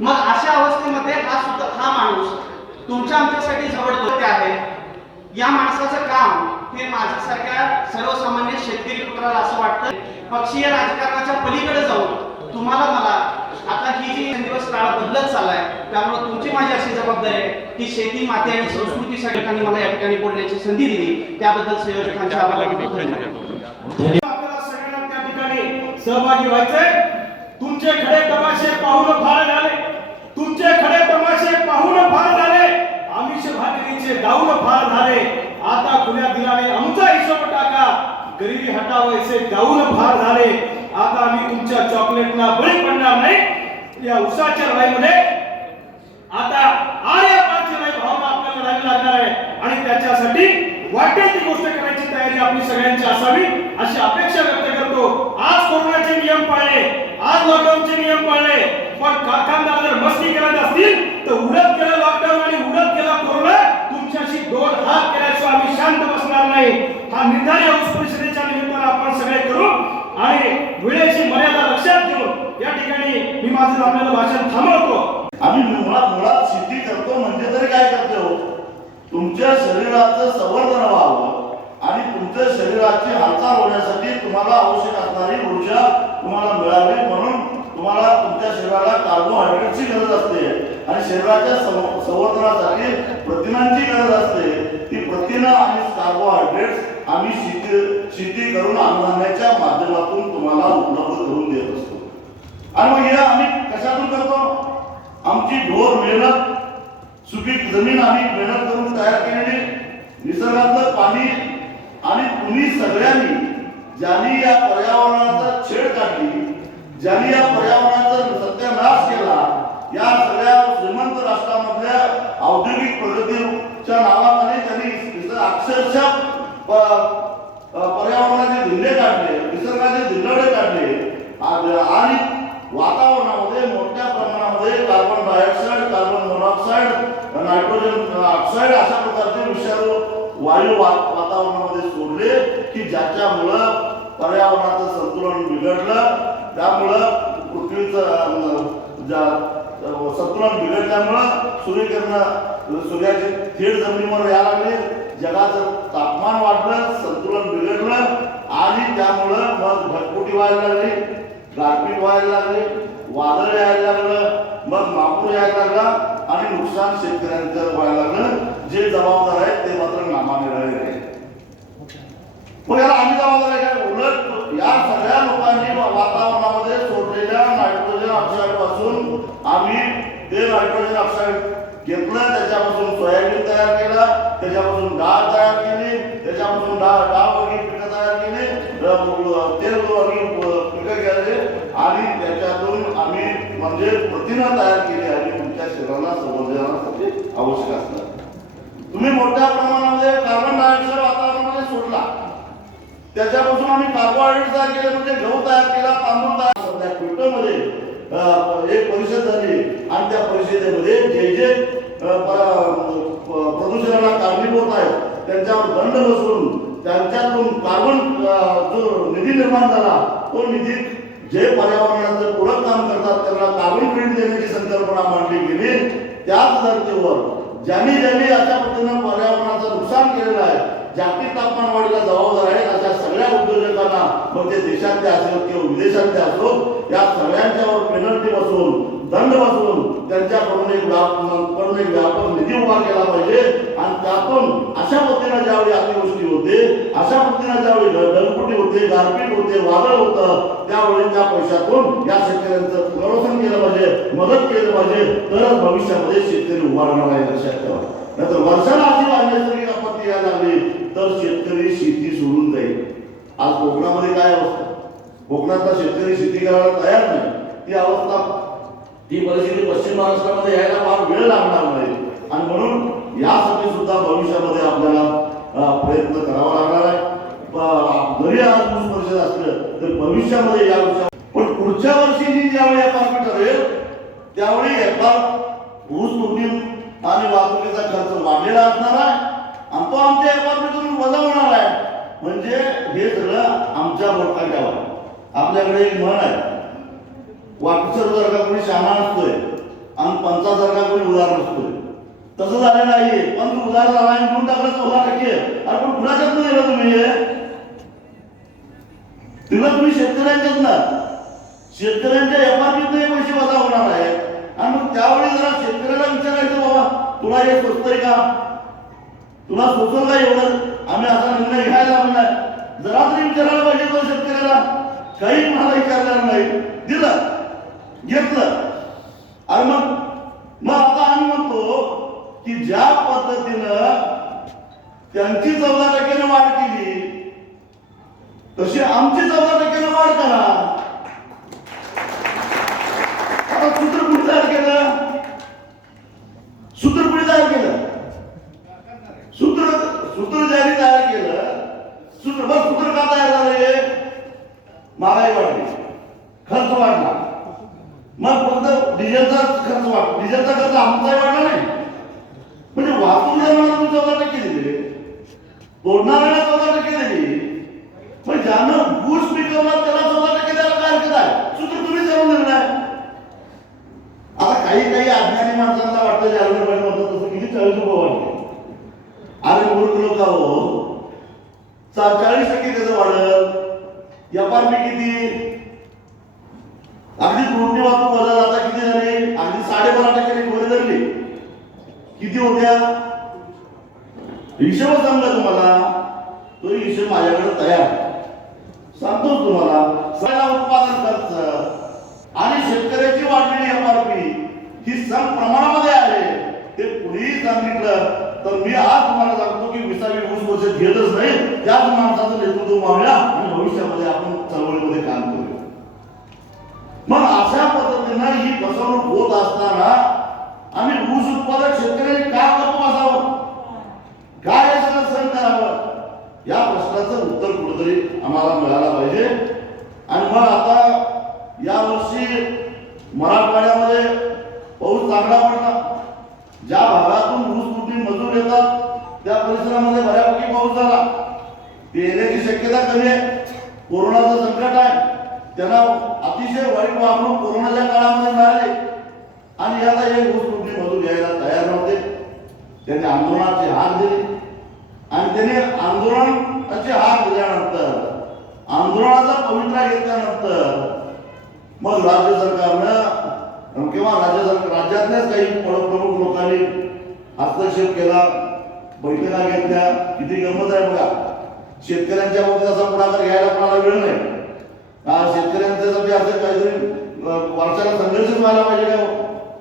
मग अशा अवस्थेमध्ये हा सुद्धा हा माणूस तुमच्या आमच्यासाठी जवळ आहे. या माणसाचं काम हे माझ्यासारख्या सर्वसामान्य शेतकरी पुत्राला असं वाटतं पक्षीय राजकारणाच्या पलीकडे जाऊन तुम्हाला मला आता ही जी दिवस काळ बदलत चाललाय त्यामुळे तुमची माझी अशी जबाबदारी आहे की शेती माती आणि संस्कृतीसाठी ठिकाणी मला या ठिकाणी बोलण्याची संधी दिली. त्याबद्दल संयोजकांच्या आभार आपल्याला सगळ्यांना त्या ठिकाणी सहभागी व्हायचंय. तुमचे खडे तमाशे पाहून फार झाले तुमचे खडे तमाशे पाहून फार झाले आमिष भाकरीचे फार झाले. आता खुल्या दिलाने आमचा हिशोब टाका. गरिबी हटावायचे दाऊन फार झाले. आता आम्ही तुमच्या चॉकलेटला बळी पडणार नाही. या उसाच्या लढाईमध्ये आता आर्य लढाई भावना आपल्याला लढावी लागणार आहे. आणि त्याच्यासाठी वाटेल ती गोष्ट करायची तयारी आपली सगळ्यांची असावी अशी अपेक्षा व्यक्त करतो. आज कोरोनाचे नियम पाळले आज लॉकडाऊनचे नियम पाळले. पण कारखानदार जर मस्ती करत असतील तर उडत गेला लॉकडाऊन आणि उडत गेला कोरोना तुमच्याशी दोन हात केल्याशिवाय आम्ही शांत बसणार नाही. हा निर्धार या ऊस परिषदेच्या निमित्तानं आपण सगळे करू आणि वेळेची मर्यादा लक्षात घेऊन या ठिकाणी मी माझं आपल्याला भाषण थांबवतो. आम्ही मुळात मुळात सिद्धी करतो म्हणजे तरी काय करतो हो? तुमच्या शरीराचं संवर्धन व्हावं आणि तुमच्या शरीराची हालचाल होण्यासाठी तुम्हाला आवश्यक असणारी ऊर्जा तुम्हाला मिळावी म्हणून तुम्हाला तुमच्या शरीराला कार्बोहायड्रेटची गरज असते. आणि शरीराच्या संवर्धनासाठी प्रथिनांची गरज असते. ती प्रथिनं आणि कार्बोहायड्रेट्स आम्ही शेती शेती करून अन्नधान्याच्या माध्यमातून तुम्हाला उपलब्ध करून देत असतो. आणि मग हे आम्ही कशातून करतो? आमची ढोर मेहनत सुपीक जमीन आम्ही मेहनत करून तयार केलेली निसर्गातलं पाणी आणि तुम्ही सगळ्यांनी ज्यांनी या पर्यावरणाचा छेड काढली ज्यांनी या पर्यावरणाचा सत्यानाश केला आणि वातावरणामध्ये मोठ्या प्रमाणामध्ये carbon dioxide carbon monoxide nitrogen oxide अशा प्रकारचे विषाणू वायू वा- वातावरणामध्ये सोडले की ज्याच्यामुळं पर्यावरणाचं संतुलन बिघडलं. त्यामुळं पृथ्वीचं ज्या- संतुलन बिघडल्यामुळं सूर्यकिरण सूर्याची थेट जमिनीवर यायला लागले. जगाचं तापमान वाढलं संतुलन बिघडलं आणि त्यामुळं मग भटपुटी व्हायला लागली. गारपीट व्हायला लागली वादळ यायला लागलं मग मापूर यायला लागला आणि नुकसान शेतकऱ्यांचं व्हायला लागलं. जे जबाबदार आहेत ते मात्र नामानिराळे आहेत मग याला आम्ही जबाबदार आहे काय? उलट या सगळ्या लोकांनी वातावरणामध्ये सोडलेल्या नायट्रोजन ऑक्साईडपासून आम्ही ते नायट्रोजन ऑक्साईड घेतलं त्याच्यापासून सोयाबीन तयार केला त्याच्यापासून डाळ तयार केली त्याच्यापासून डाळ डाळ वगैरे पिकं तयार केली तेल वगैरे पिकं केले आणि त्याच्यातून आम्ही म्हणजे प्रथिनं तयार केली आणि तुमच्या शरीराला संवर्धनासाठी आवश्यक असतात. तुम्ही मोठ्या प्रमाणामध्ये कार्बन डायऑक्साईड वातावरणामध्ये सोडला. त्याच्यापासून आम्ही कार्बोहायड्रेट तयार केले म्हणजे गहू तयार केला तांदूळ तयार सध्या ट्विटरमध्ये अं, एक परिषद झाली आणि त्या परिषदेमध्ये जे जे अं, प- प- प्रदूषणाला कारणीभूत आहेत त्यांच्यावर दंड बसवून त्यांच्यातून कार्बन अं, जो निधी निर्माण झाला तो निधी जे पर्यावरणाचं पूरक काम करतात त्यांना कार्बन क्रेडिट देण्याची संकल्पना मांडली गेली त्याच धर्तीवर ज्यांनी ज्यांनी अशा पद्धतीनं पर्यावरणाचं नुकसान केलेलं आहे जागतिक तापमान वाढीला जबाबदार आहेत अशा सगळ्या उद्योजकांना मग ते देशातले असो किंवा विदेशातले असो या सगळ्यांच्यावर पेनल्टी बसून दंड बसून त्यांच्याकडून एक कडून एक व्यापक निधी उभा केला पाहिजे. आणि त्यातून अशा पद्धतीनं ज्यावेळी अतिवृष्टी होते अशा पद्धतीनं ज्यावेळी ढ- होते गारपीट होते वादळ होतं त्यावेळी त्या पैशातून या शेतकऱ्यांचं पुनर्वसन केलं पाहिजे मदत केलं पाहिजे. तरच भविष्यामध्ये शेतकरी उभा राहणार आहे लक्षात ठेवा. नाहीतर वर्षाला अशी नैसर्गिक आपत्ती यायला लागली तर शेतकरी शेती सोडून जाईल. आज कोकणामध्ये काय अवस्था? कोकणातला शेतकरी शेती करायला तयार नाही. ती अवस्था ही परिस्थिती पश्चिम महाराष्ट्रामध्ये यायला फार वेळ लागणार नाही. आणि म्हणून यासाठी सुद्धा भविष्यामध्ये आपल्याला प्रयत्न करावा लागणार आहे. जरी आज ऊस परिषद असलं तर भविष्यामध्ये या विषयावर पण पुढच्या वर्षी जी ज्यावेळी एफआरपी ठरेल त्यावेळी एफआर ऊस तोडणी आणि वाहतुकीचा खर्च वाढलेला असणार आहे. आणि तो आमच्या एपार्टमेंटून वजा होणार आहे. म्हणजे हे सगळं आमच्या मोठा घ्यावं आपल्याकडे एक म्हण आहे. वाटसर जर का कोणी शामा असतोय का कोणी उदार नसतोय. तसं झालं नाहीये पण तू उदार झाला आणि कोण टाकलं चौदा टक्के. अरे पण कुणाच्यात दिलं तुम्ही? हे? तुम्ही शेतकऱ्यांच्यात ना. शेतकऱ्यांच्या एमआरपीत पैसे वजा होणार आहे. आणि मग त्यावेळी जरा शेतकऱ्याला विचारायचं बाबा तुला हे स्वस्त आहे का? तुला सोचल का एवढं? आम्ही असा निर्णय घ्यायला म्हणणार जरा तरी विचारायला पाहिजे तो शेतकऱ्याला. काही मला विचारणार नाही. दिलं. घेतलं. आणि मग मग आता आम्ही म्हणतो की ज्या पद्धतीनं त्यांची चौदा टक्क्याने वाढ केली तशी आमची चौदा टक्क्याने वाढ करा आता सूत्र कुणी तयार केलं सूत्र कुणी तयार केलं सूत्र सूत्र ज्यांनी तयार केलं सूत्र बघ सूत्र का तयार झाले महागाई वाढली खर्च वाढला मग डिझेलचा खर्च वाढ. डिझेलचा खर्च आमचाही वाढला नाही. म्हणजे वाहतूक दरम्यान तुम्ही चौदा टक्के दिले ओढणाऱ्याला चौदा टक्के दिली पण ज्यानं बूस पिकवला त्याला चौदा टक्के द्यायला काय हरकत आहे? सूत्र तुम्ही जाऊन निर्णय आता काही काही अज्ञानी माणसांना वाटतं जालना पाहिजे म्हणतात तसं किती चाळीस रुपये वाटते अरे मूर्ख लोक हो चाळीस टक्के कसं वाढत व्यापार मी किती? अगदी पूर्ण वाहतूक वजा आता किती झाली? अगदी साडेबारा टक्क्याने वर धरली. किती होत्या? हिशोब सांगला तुम्हाला. तो हिशोब माझ्याकडे तयार सांगतो तुम्हाला. सगळा उत्पादन खर्च आणि शेतकऱ्याची वाढलेली एमआरपी ही सम प्रमाणामध्ये आहे. ते पुढेही सांगितलं. तर मी आज तुम्हाला सांगतो की विसावी वीस वर्ष घेतच नाही. त्याच माणसाचं नेतृत्व पाहूया आणि भविष्यामध्ये आपण चळवळीमध्ये काम करू. मग अशा पद्धतीनं ही फसवणूक होत असताना आम्ही ऊस उत्पादक शेतकऱ्यांनी का गप्प असावं काय याच्याला सहन करावं? या प्रश्नाचं उत्तर कुठेतरी आम्हाला मिळायला पाहिजे. आणि मग आता या वर्षी मराठवाड्यामध्ये पाऊस चांगला पडला. ज्या भागातून ऊस तुटणी मजूर येतात त्या परिसरामध्ये बऱ्यापैकी पाऊस झाला. ते येण्याची शक्यता कमी आहे. कोरोनाचं संकट आहे. त्यांना अतिशय वाईट वागणूक कोरोनाच्या काळामध्ये मिळाली. आणि याला एक गोष्ट कुठली बाजू घ्यायला तयार नव्हते. त्यांनी आंदोलनाची हाक दिली. आणि त्यांनी आंदोलनाची हाक दिल्यानंतर आंदोलनाचा पवित्रा घेतल्यानंतर मग राज्य सरकारनं किंवा राज्य सरकार राज्यातल्याच काही प्रमुख लोकांनी हस्तक्षेप केला बैठका घेतल्या. किती गंमत आहे बघा. शेतकऱ्यांच्या बाबतीत असा पुढाकार घ्यायला कोणाला वेळ नाही. हा शेतकऱ्यांच्यासाठी असं काहीतरी वर्षाला संघर्ष व्हायला पाहिजे का हो?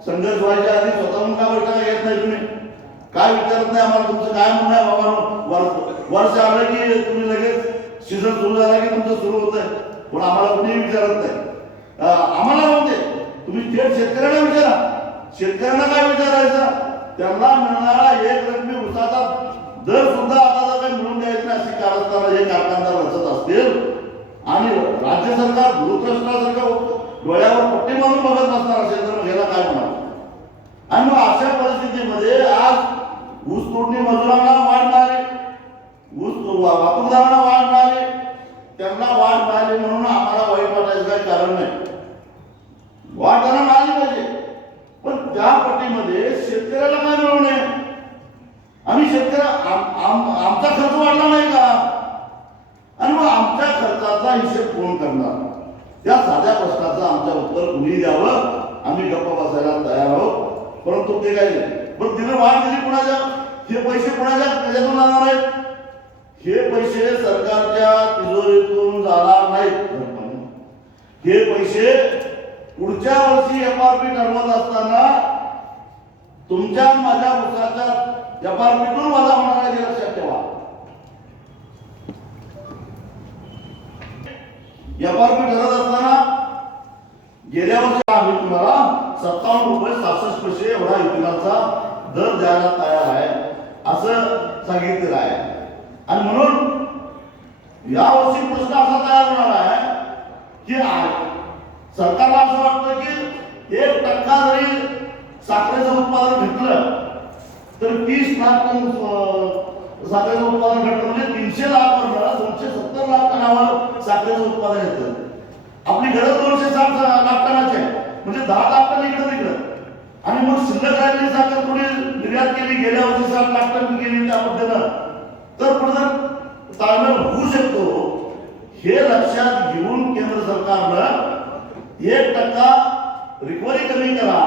संघर्ष व्हायच्या आधी स्वतःहून का बैठका घेत नाही तुम्ही? काय विचारत नाही आम्हाला तुमचं काय म्हणणं आहे बाबा? वर्ष आलं की तुम्ही लगेच सीझन सुरू झाला की तुमचं सुरू होत आहे पण आम्हाला कुणीही विचारत नाही. आम्हाला म्हणते तुम्ही थेट शेतकऱ्यांना विचारा. शेतकऱ्यांना काय विचारायचं? त्यांना मिळणारा एक रकमी उसाचा दर सुद्धा आता काही मिळून द्यायचं नाही अशी कारस्थानं हे कारखानदार रचत असतील आणि राज्य सरकार दूरदर्शनासारखं डोळ्यावर पट्टी मारून बघत नसणार असेल तर मग याला काय म्हणणार आणि मग अशा परिस्थितीमध्ये आज ऊस तोडणी मजुरांना वाढ मिळाली ऊस वा- वाहतूकदारांना वाढ मिळाली त्यांना वाढ मिळाली म्हणून आम्हाला वाईट वाटायचं काही कारण नाही वाढ त्यांना मिळाली पाहिजे पण त्या पट्टीमध्ये शेतकऱ्याला काय मिळू नये आम्ही शेतकऱ्या आम- आम- आमचा खर्च वाढला नाही का आणि मग आमच्या खर्चाचा हिशेब कोण करणार त्या साध्या प्रश्नाचं आमच्या उत्तर कुणी द्यावं आम्ही गप्पा बसायला तयार आहोत परंतु ते काय पण तिने वाढ दिली कुणाच्या? हे पैसे कुणाच्या? त्याच्यातून जाणार आहेत. हे पैसे सरकारच्या तिजोरीतून जाणार नाहीत हे पैसे पुढच्या वर्षी एमआरपी ठरवत असताना तुमच्या आणि माझ्या पुस्तकाच्या एमआरपीतून मला होणार आहे हे लक्षात ठेवा. पी ठरत असताना गेल्या वर्षी आम्ही तुम्हाला सत्तावन्न रुपये सहासष्ट पैसे एवढा युतीलाचा दर द्यायला तयार आहे असं सांगितलेलं आहे. आणि म्हणून या वर्षी प्रश्न असा तयार होणार आहे की सरकारला असं वाटतं की एक टक्का जरी साखरेचं उत्पादन घेतलं तर तीस लाख टन साखरेचं उत्पादन घडतं म्हणजे तीनशे लाख टन दोनशे सत्तर लाख टनावर साखरेचं उत्पादन येतं. आपली गरज दोनशे साठ लाख टनाची आहे. म्हणजे दहा लाख टन इकडे. तिकडं आणि मग शिल्लक राहिलेली साखर थोडी निर्यात केली गेल्या वर्षी सात लाख टन गेली त्या पद्धतीनं. तर कुठं ताळमेळ होऊ शकतो. हे लक्षात घेऊन केंद्र सरकारनं एक टक्का रिकव्हरी कमी करा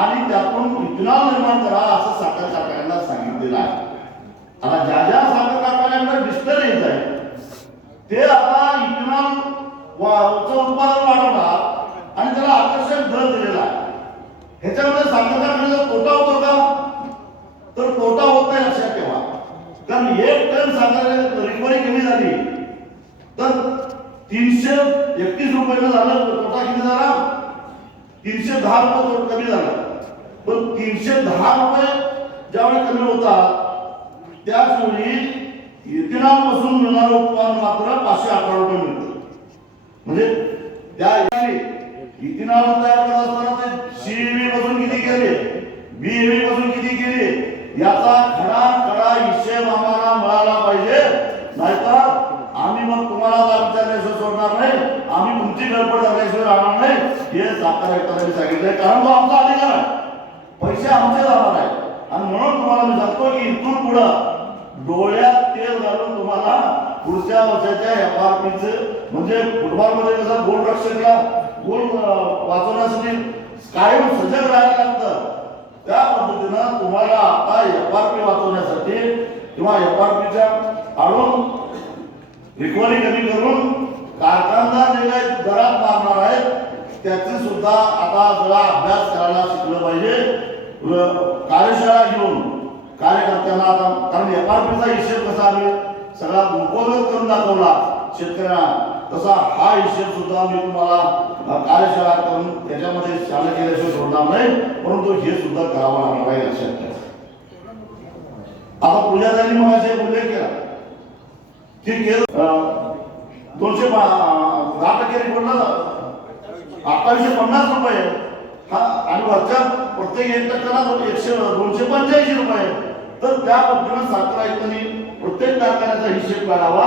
आणि त्यातून इथेनॉल निर्माण करा असं साखर कारखान्यांना सांगितलेलं आहे. आता ज्या ज्या साखर कारखान्यांकडे डिस्टरीज आहे ते आता इथेनॉल चं उत्पादन वाढवणार आणि त्याला आकर्षक भर दिलेला आहे. ह्याच्यामध्ये साखर कारखान्याचा तोटा होतो का? तर तोटा होत नाही लक्षात ठेवा. कारण एक टन साखर रिकव्हरी कमी झाली. तर तीनशे एकतीस रुपये झालं तोटा किती झाला? तीनशे दहा रुपये कमी झाला. पण तीनशे दहा रुपये ज्यावेळी कमी होतात त्याच वेळी इथेनॉलपासून मिळणारं उत्पादन मात्र पाचशे अकरा रुपये मिळतं. म्हणजे त्या नाव तयार करत असताना ते सीईबी पासून किती केले बीएबी पासून किती केले याचा खडा खडा हिशेब आम्हाला मिळाला पाहिजे नाहीतर आम्ही मग तुम्हाला जाब विचारल्याशिवाय सोडणार नाही आम्ही तुमची गडबड झाल्याशिवाय राहणार नाही हे साखर आयुक्तांनी सांगितलंय कारण तो आमचा अधिकार आहे पैसे आमचे जाणार आहे आणि म्हणून तुम्हाला मी सांगतो की इथून पुढं डोळ्यात तेल घालून तुम्हाला पुढच्या वर्षाच्या एफ आर म्हणजे फुटबॉलमध्ये कसा गोल रक्षकला गोल अं, वाचवण्यासाठी कायम सजग राहायला लागतं त्या पद्धतीनं तुम्हाला आता एफ आर पी वाचवण्यासाठी किंवा एफ आर पीच्या रिकव्हरी कमी करून कारखानदार जे काही दरात मारणार आहेत त्याचे सुद्धा आता जरा अभ्यास करायला शिकलं पाहिजे. कार्यशाळा घेऊन कार्यकर्त्यांना आता कारण एफ आर पीचा हिशेब कसा आम्ही सगळा मुखोगत करून दाखवला. शेतकऱ्यांना तसा हा हिशेब सुद्धा मी तुम्हाला कार्यशाळा करून त्याच्यामध्ये शाळा केल्याशिवाय सोडणार नाही परंतु हे सुद्धा करावं लागणार आहे लक्षात आता पूजादानी मग उल्लेख केला की केलं दोनशे दहा टक्के रिपोर्टला अठ्ठावीसशे पन्नास रुपये. हा आणि वरच्या प्रत्येक एक टक्क्याला एकशे दोनशे पंच्याऐंशी रुपये. तर त्या पद्धतीनं साखर आयुक्तांनी प्रत्येक कारखान्याचा हिशेब काढावा.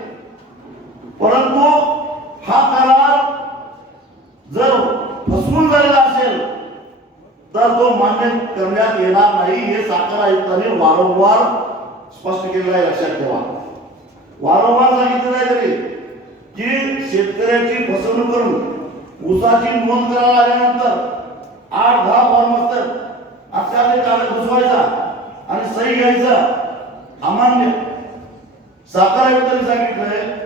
परंतु हा करार जर फसवून झालेला असेल तर तो मान्य करण्यात येणार नाही हे साखर आयुक्तांनी वारंवार स्पष्ट केलेलं आहे लक्षात ठेवा. वारंवार सांगितलेलं आहे तरी की शेतकऱ्याची फसवणूक करून ऊसाची नोंद करायला आल्यानंतर आठ दहा फॉर्म असतात आजकाल कागद घुसवायचा आणि सही घ्यायचा अमान्य. साखर आयुक्तांनी सांगितलंय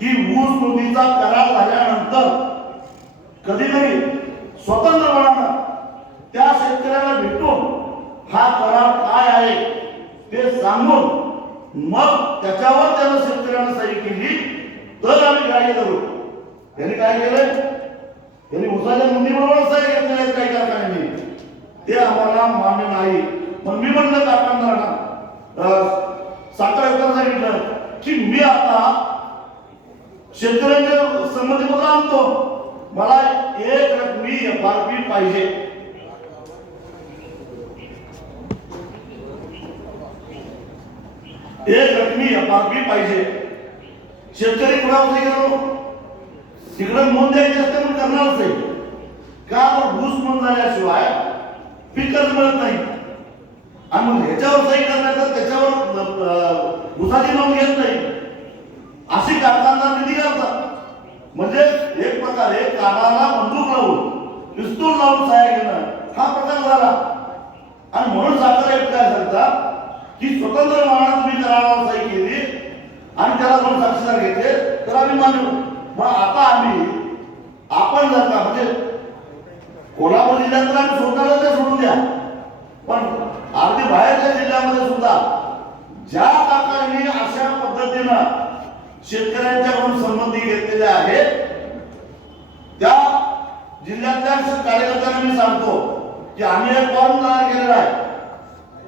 की ऊस नदीचा करार झाल्यानंतर कधीतरी स्वतंत्रपणानं त्या शेतकऱ्याला भेटून हा करार काय आहे ते सांगून मग त्याच्यावर त्यानं शेतकऱ्यानं सही केली तर आम्ही काय धरू. त्यांनी काय केलंय? त्यांनी उसाच्या नोंदीबरोबर सही घेतलेल्या काही कारखान्यांनी. ते आम्हाला मान्य नाही. मग मी म्हणलं कारखानदारांना साखर सांगितलं की मी आता शेतकऱ्यांच्या संमतीपत्र आणतो. मला एक रकमी एफ आर पी पाहिजे. एक रकमी एफ आर पी पाहिजे. शेतकरी कुणावर गेलो? तिकडे नोंद द्यायची असते पण करणारच आहे का भूस म्हणून नोंद झाल्याशिवाय पिकच मिळत नाही? आणि मग ह्याच्यावर सही करण्याचा त्याच्यावर अं, नोंद घेत नाही. अशी कारखानदार निधी करतात? म्हणजे एक प्रकारे कानाला बंदूक लावून पिस्तूल लावून सहाय्य घेणं हा प्रकार झाला. आणि म्हणून साखर आयुक्त काय सांगतात? की स्वतंत्र माना तुम्ही करारावर सही केली आणि त्याला दोन साक्षीदार घेतले तर आम्ही मानू मग आता आम्ही आपण जर का म्हणजे कोल्हापूर जिल्ह्यात तर आम्ही सोडणारच ते सोडून द्या. पण अगदी बाहेरच्या जिल्ह्यामध्ये सुद्धा ज्या कारखान्यांनी अशा पद्धतीनं शेतकऱ्यांच्याकडून संबंधी घेतलेल्या आहेत. त्या जिल्ह्यातल्या कार्यकर्त्यांना मी सांगतो की आम्ही एक फॉर्म तयार केलेला आहे.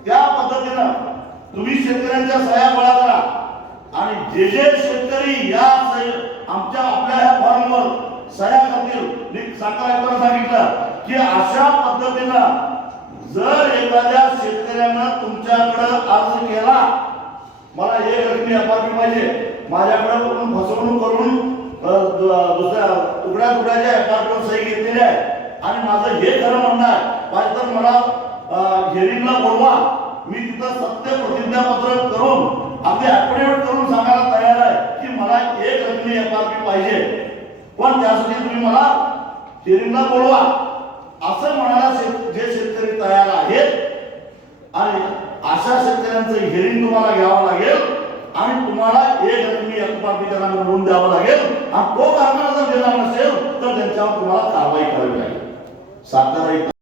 त्या पद्धतीनं तुम्ही शेतकऱ्यांच्या सह्या गोळा करा. आणि जे जे शेतकरी या आमच्या आपल्या या फॉर्मवर सह्या करतील. मी साखर आयुक्तांना सांगितलं की अशा पद्धतीनं जर एखाद्या शेतकऱ्यानं तुमच्याकडं अर्ज केला मला एक रकमी अपार्टमेंट पाहिजे. माझ्याकडे पण फसवणूक करून दुसऱ्या तुकड्या तुकड्याच्या अपार्टवर सही घेतलेली आहे. आणि माझं हे खरं म्हणणं आहे पाहिजे तर मला हिअरिंगला बोलवा. मी तिथं सत्य प्रतिज्ञापत्र करून अगदी ऍफिडेव्हिट करून सांगायला तयार आहे की मला एक रकमी एफआरपी पाहिजे. पण त्यासाठी तुम्ही मला हिअरिंगला बोलवा. असं म्हणायला शेत- जे शेतकरी तयार आहेत आणि अशा शेतकऱ्यांचं हिअरिंग तुम्हाला घ्यावं लागेल. आणि तुम्हाला एक रकमी एफआरपी त्यांना मिळवून द्यावं लागेल. आणि तो कारखाना जर देणार नसेल तर त्यांच्यावर तुम्हाला कारवाई करावी लागेल. सातारा